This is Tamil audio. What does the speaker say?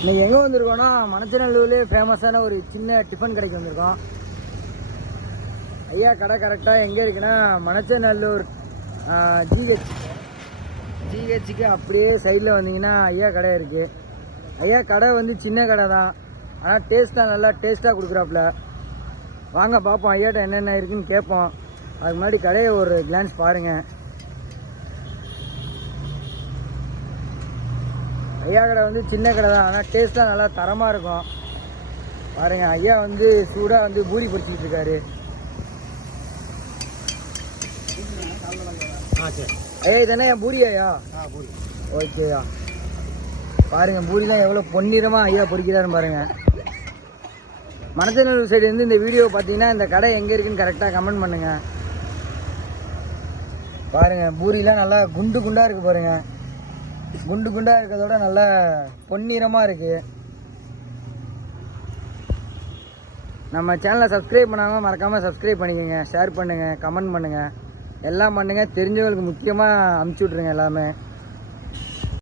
இன்னைக்கு எங்கே வந்திருக்கோன்னா மணச்சநல்லூர்லேயே ஃபேமஸான ஒரு சின்ன டிஃபன் கடைக்கு வந்திருக்கோம். ஐயா கடை கரெக்டாக எங்கே இருக்குன்னா மணச்சநல்லூர் ஜிஹெச்சுக்கு அப்படியே சைடில் வந்தீங்கன்னா ஐயா கடை இருக்குது. ஐயா கடை வந்து சின்ன கடை தான், ஆனால் டேஸ்ட்டாக நல்லா டேஸ்ட்டாக கொடுக்குறாப்புல. வாங்க பார்ப்போம் ஐயாட்ட என்னென்ன இருக்குதுன்னு கேட்போம். அதுக்கு முன்னாடி கடையை ஒரு கிளான்ஸ் பாருங்கள். ஐயா கடை வந்து சின்ன கடை தான், ஆனால் டேஸ்ட்டாக நல்லா தரமாக இருக்கும். பாருங்கள் ஐயா வந்து சூடாக வந்து பூரி பொரிச்சிக்கிட்டு இருக்காரு. ஐயா இதென்ன என் பூரி ஐயா? ஓகேயா. பாருங்கள் பூரிலாம் எவ்வளோ பொன்னிறமாக ஐயா பொரிக்கிறாருன்னு பாருங்கள். மணச்சநல்லூர் சைடு வந்து இந்த வீடியோ பார்த்தீங்கன்னா இந்த கடை எங்கே இருக்குன்னு கரெக்டாக கமெண்ட் பண்ணுங்கள். பாருங்கள் பூரிலாம் நல்லா குண்டு குண்டாக இருக்குது பாருங்கள். குண்டு குண்டாக இருக்கிறதோட நல்லா பொன்னிறமாக இருக்குது. நம்ம சேனலை சப்ஸ்கிரைப் பண்ணாமல் மறக்காமல் சப்ஸ்கிரைப் பண்ணிக்கோங்க. ஷேர் பண்ணுங்கள், கமெண்ட் பண்ணுங்கள், எல்லாம் பண்ணுங்கள். தெரிஞ்சவங்களுக்கு முக்கியமாக அமுச்சு விட்ருங்க எல்லாமே.